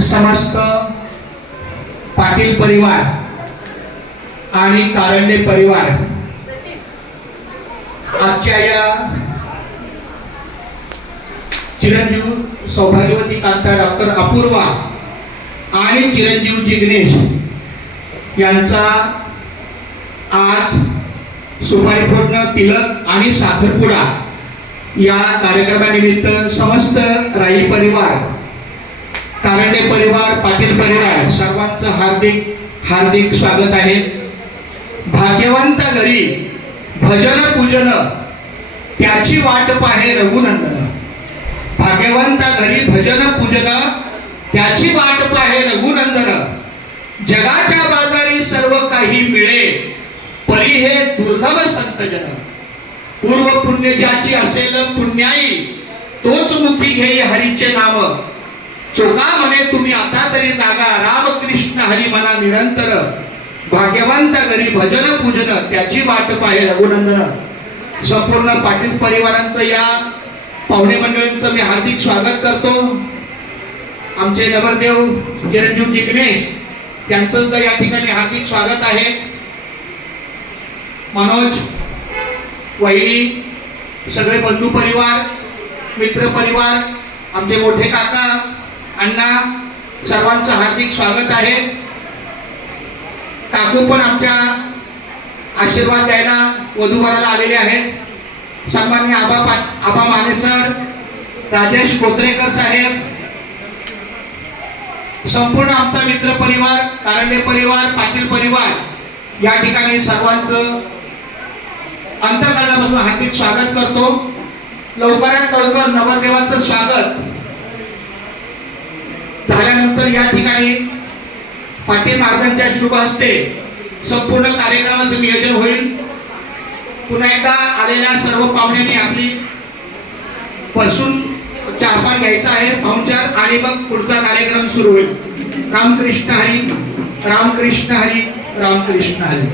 समस्त पाटील परिवार आणि कारंडे परिवार आजच्या या चिरंजीव सौभाग्यवती कांता डॉक्टर अपूर्वा आणि चिरंजीव जिग्नेश यांचा आज सुपारी फोडणं, तिलक आणि साखरपुडा या कार्यक्रमानिमित्त समस्त राई परिवार, कारंडे परिवार, पाटील परिवार सर्वांचं हार्दिक हार्दिक स्वागत आहे। भाग्यवंत घरी भजन पूजन त्याची वाट पाहे रघुनंदन। भाग्यवंत घरी भजन पूजन त्याची वाट पाहे रघुनंदन। जगाच्या बाजारी सर्व काही मिळे परी हे दुर्लभ संतजन। पूर्व पुण्य ज्याची असेल पुण्याई तोच मुखी घेई हरीचे नाम। चोका म्हणे तुम्ही आता तरी जागा रामकृष्ण हरी मना निरंतर। भाग्यवंत घरी भजन पूजन त्याची वाट पाहे रघुनंदन। संपूर्ण पाटील परिवारांचं या पाहुणे मंडळींचं मी हार्दिक स्वागत करतो। आमचे नवरदेव चिरंजीव जिग्नेश त्यांचं या ठिकाणी हार्दिक स्वागत आहे। मनोज, वहिनी, सगळे बंधू परिवार, मित्र परिवार, आमचे मोठे काका, अण्णा सर्वांचं हार्दिक स्वागत आहे। काकू पण आमच्या आशीर्वाद द्यायला वधूवराला आलेले आहेत। सन्माननीय आबा माने सर, राजेश कोत्रेकर साहेब, संपूर्ण आमचा मित्र परिवार, कारंडे परिवार, पाटील परिवार या ठिकाणी सर्वांचं अंतःकरणापासून हार्दिक स्वागत करतो। लवकरात लवकर नवरदेवांचं स्वागत झाल्यानंतर या ठिकाणी पाटील महाराजांच्या शुभ हस्ते संपूर्ण कार्यक्रमाचं नियोजन होईल। पुन्हा एकदा आलेल्या सर्व पाहुण्यांनी आपली बसून चहापान घ्यायचा आहे पाहुणचार आणि मग पुढचा कार्यक्रम सुरू होईल। रामकृष्ण हरी, रामकृष्ण हरी, रामकृष्ण हरी।